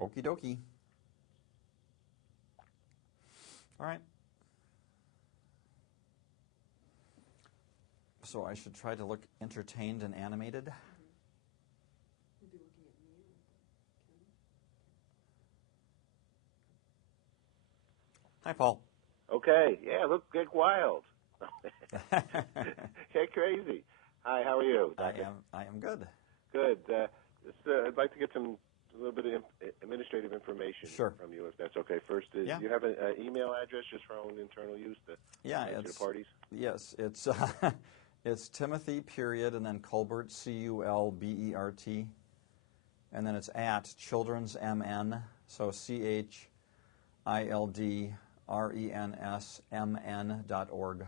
Okie dokie. All right. So I should try to look entertained and animated. You'll be looking at me or Kim? Hi, Paul. Okay, yeah, look, get wild. Get crazy. Hi, how are you, Doctor? I am good. Good. I'd like to get a little bit of administrative information from you, if that's okay. First, do you have an email address just for our own internal use to to the parties? Yes, it's it's Timothy period and then Culbert Culbert, and then it's at Children's MN, so CHILDRENSMN.org.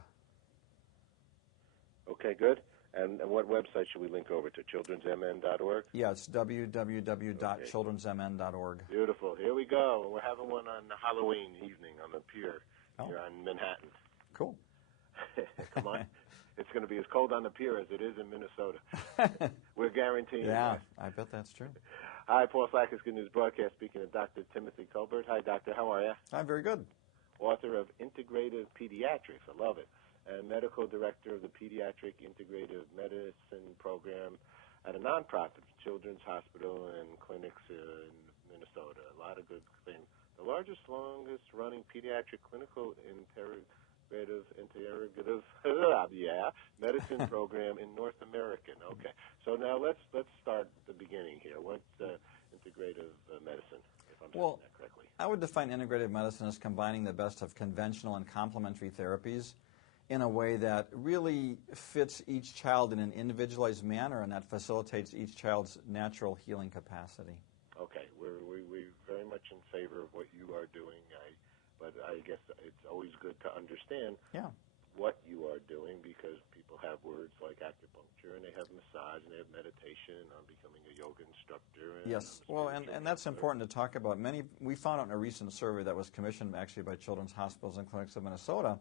Okay, good. And what website should we link over to? Children'sMN.org? Yeah, it's www.childrensmn.org. Beautiful. Here we go. We're having one on Halloween evening on the pier here on Manhattan. Cool. Come on. It's going to be as cold on the pier as it is in Minnesota. We're guaranteeing that. Yeah, I bet that's true. Hi, Paul Slackus, Good News Broadcast, speaking to Dr. Timothy Culbert. Hi, Doctor. How are you? I'm very good. Author of Integrative Pediatrics. I love it. And medical director of the Pediatric Integrative Medicine Program at a nonprofit children's hospital and clinics in Minnesota. A lot of good things. The largest, longest-running pediatric clinical integrative medicine program in North America. Okay, so now let's start at the beginning here. What's integrative medicine, if I'm saying that correctly? I would define integrative medicine as combining the best of conventional and complementary therapies in a way that really fits each child in an individualized manner and that facilitates each child's natural healing capacity. Okay, we're very much in favor of what you are doing, but I guess it's always good to understand what you are doing, because people have words like acupuncture and they have massage and they have meditation on becoming a yoga instructor. Yes, well, and that's important to talk about. We found out in a recent survey that was commissioned actually by Children's Hospitals and Clinics of Minnesota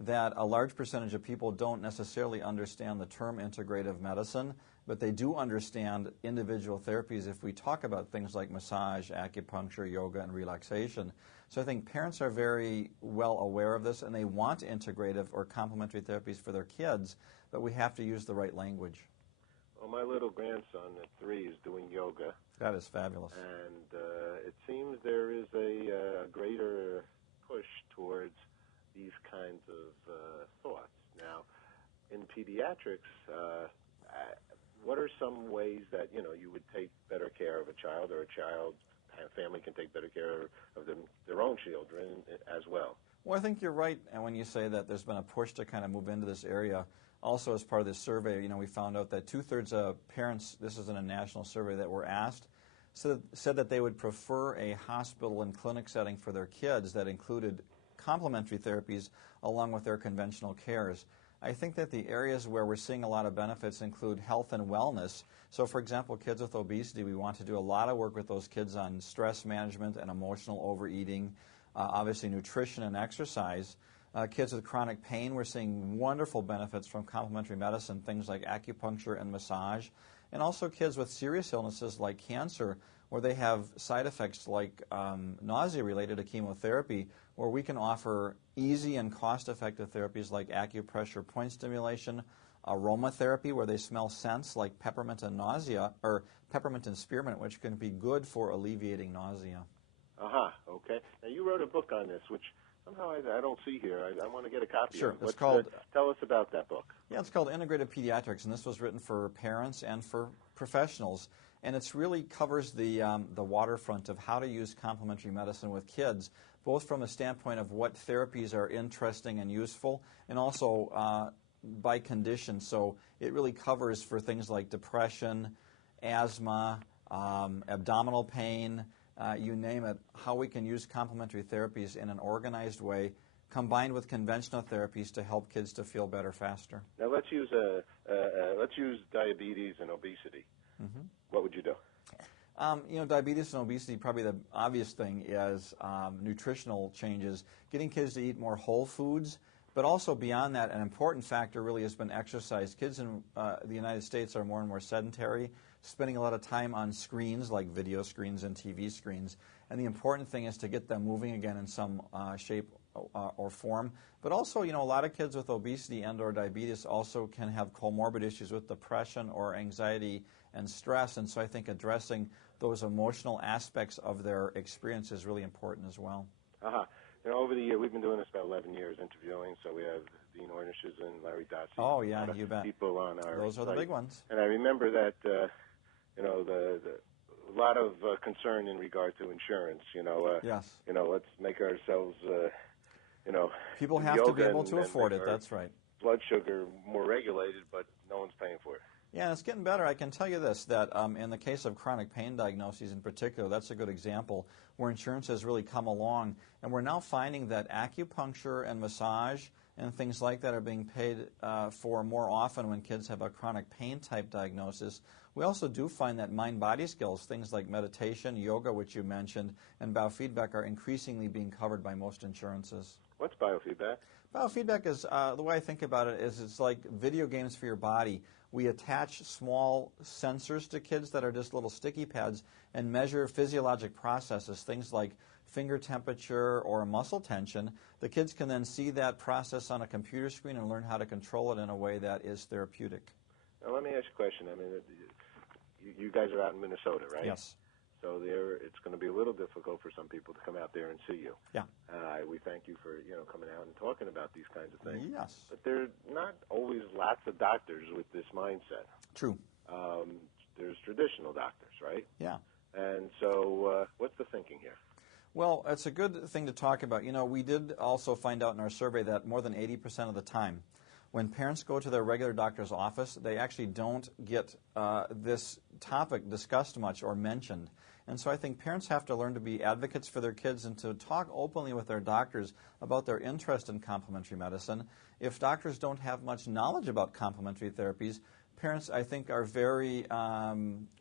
that a large percentage of people don't necessarily understand the term integrative medicine, but they do understand individual therapies if we talk about things like massage, acupuncture, yoga, and relaxation. So I think parents are very well aware of this, and they want integrative or complementary therapies for their kids, but we have to use the right language. Well, my little grandson at 3 is doing yoga. That is fabulous. And it seems there is a greater push towards these kinds of thoughts. Now, in pediatrics, what are some ways that you would take better care of a child, or a family can take better care of their own children as well? Well, I think you're right when you say that there's been a push to kind of move into this area. Also, as part of this survey, we found out that 2/3 of parents, this is in a national survey, that were asked, said that they would prefer a hospital and clinic setting for their kids that included complementary therapies along with their conventional cares. I think that the areas where we're seeing a lot of benefits include health and wellness. So, for example, kids with obesity, we want to do a lot of work with those kids on stress management and emotional overeating, obviously nutrition and exercise. Kids with chronic pain, we're seeing wonderful benefits from complementary medicine, things like acupuncture and massage. And also kids with serious illnesses like cancer, where they have side effects like nausea related to chemotherapy, where we can offer easy and cost-effective therapies like acupressure point stimulation, aromatherapy, where they smell scents like peppermint and peppermint and spearmint, which can be good for alleviating nausea. Okay. Now, you wrote a book on this, which somehow I don't see here. I want to get a copy of it. It's called, tell us about that book. Yeah, it's called Integrative Pediatrics, and this was written for parents and for professionals. And it really covers the waterfront of how to use complementary medicine with kids, both from a standpoint of what therapies are interesting and useful, and also by condition. So it really covers for things like depression, asthma, abdominal pain, you name it, how we can use complementary therapies in an organized way, combined with conventional therapies to help kids to feel better faster. Now let's use diabetes and obesity. Mm-hmm. What would you do? Diabetes and obesity, probably the obvious thing is nutritional changes. Getting kids to eat more whole foods, But also beyond that, an important factor really has been exercise. Kids in the United States are more and more sedentary, spending a lot of time on screens like video screens and TV screens. And the important thing is to get them moving again in some shape or form. But also, a lot of kids with obesity and or diabetes also can have comorbid issues with depression or anxiety and stress. And so I think addressing those emotional aspects of their experience is really important as well. Uh-huh. Over the year, we've been doing this about 11 years, interviewing. So we have Dean Ornishes and Larry Dotsie. Oh, yeah, you bet. People on our Those are the site. big ones. And I remember that, a lot of concern in regard to insurance. Yes. Let's make ourselves, People have to be able to afford it. That's right. Blood sugar more regulated, but no one's paying for it. Yeah, and it's getting better. I can tell you this, that in the case of chronic pain diagnoses in particular, that's a good example where insurance has really come along. And we're now finding that acupuncture and massage and things like that are being paid for more often when kids have a chronic pain type diagnosis. We also do find that mind-body skills, things like meditation, yoga, which you mentioned, and biofeedback are increasingly being covered by most insurances. What's biofeedback? Biofeedback is, the way I think about it is it's like video games for your body. We attach small sensors to kids that are just little sticky pads and measure physiologic processes, things like finger temperature or muscle tension. The kids can then see that process on a computer screen and learn how to control it in a way that is therapeutic. Now, let me ask you a question. I mean, you guys are out in Minnesota, right? Yes. So it's going to be a little difficult for some people to come out there and see you. Yeah. We thank you for coming out and talking about these kinds of things. Yes. But there are not always lots of doctors with this mindset. True. There's traditional doctors, right? Yeah. And so what's the thinking here? Well, it's a good thing to talk about. We did also find out in our survey that more than 80% of the time, when parents go to their regular doctor's office, they actually don't get this topic discussed much or mentioned. And so I think parents have to learn to be advocates for their kids and to talk openly with their doctors about their interest in complementary medicine. If doctors don't have much knowledge about complementary therapies, parents, I think, are very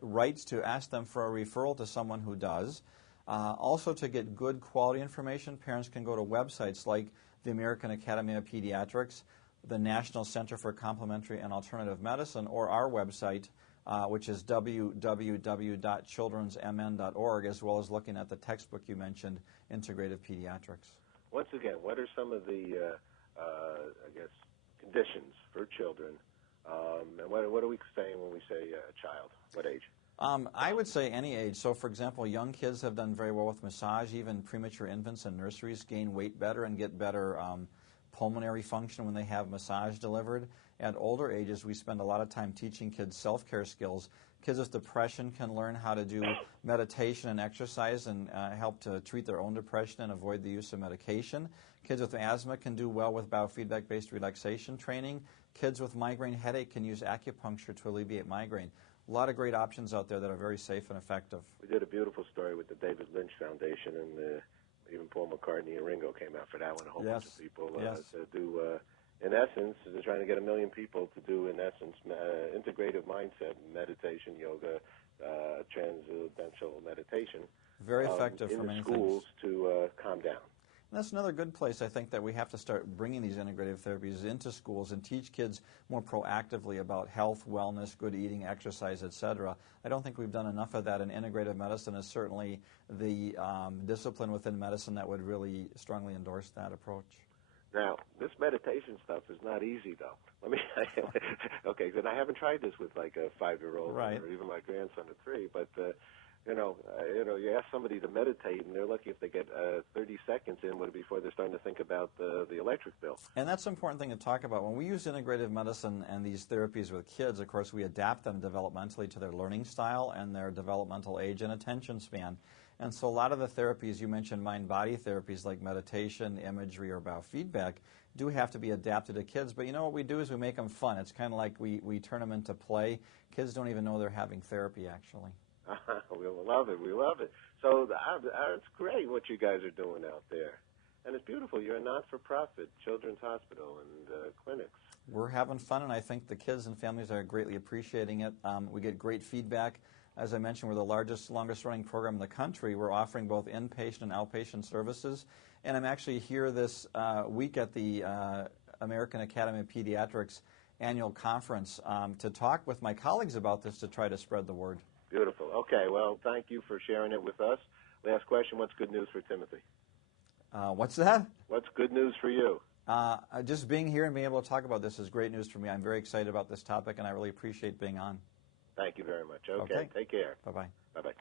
right to ask them for a referral to someone who does. Also, to get good quality information, parents can go to websites like the American Academy of Pediatrics, the National Center for Complementary and Alternative Medicine, or our website, which is www.childrensmn.org, as well as looking at the textbook you mentioned, Integrative Pediatrics. Once again, what are some of the, conditions for children? And what are we saying when we say a child? What age? I would say any age. So, for example, young kids have done very well with massage. Even premature infants in nurseries gain weight better and get better pulmonary function when they have massage delivered. At older ages, we spend a lot of time teaching kids self-care skills. Kids with depression can learn how to do meditation and exercise and help to treat their own depression and avoid the use of medication. Kids with asthma can do well with biofeedback-based relaxation training. Kids with migraine headache can use acupuncture to alleviate migraine. A lot of great options out there that are very safe and effective. We did a beautiful story with the David Lynch Foundation, and even Paul McCartney and Ringo came out for that one. A whole bunch of people to do, in essence, they're trying to get 1 million people to do, in essence, integrative mindset, meditation, yoga, transcendental meditation. Very effective for many things. In schools to calm down. And that's another good place, I think, that we have to start bringing these integrative therapies into schools and teach kids more proactively about health, wellness, good eating, exercise, etc. I don't think we've done enough of that, and integrative medicine is certainly the discipline within medicine that would really strongly endorse that approach. Now, this meditation stuff is not easy, though. Okay, because I haven't tried this with like a 5-year-old right. or even my grandson at 3, but you ask somebody to meditate, and they're lucky if they get 30 seconds in before they're starting to think about the electric bill. And that's an important thing to talk about. When we use integrative medicine and these therapies with kids, of course, we adapt them developmentally to their learning style and their developmental age and attention span. And so a lot of the therapies, you mentioned mind-body therapies like meditation, imagery, or biofeedback, do have to be adapted to kids. But what we do is we make them fun. It's kind of like we turn them into play. Kids don't even know they're having therapy, actually. We love it. We love it. So it's great what you guys are doing out there. And it's beautiful. You're a not-for-profit children's hospital and clinics. We're having fun, and I think the kids and families are greatly appreciating it. We get great feedback. As I mentioned, we're the largest, longest-running program in the country. We're offering both inpatient and outpatient services. And I'm actually here this week at the American Academy of Pediatrics annual conference to talk with my colleagues about this to try to spread the word. Beautiful. Okay, well, thank you for sharing it with us. Last question, what's good news for Timothy? What's that? What's good news for you? Just being here and being able to talk about this is great news for me. I'm very excited about this topic, and I really appreciate being on. Thank you very much. Okay. Take care. Bye-bye. Bye-bye.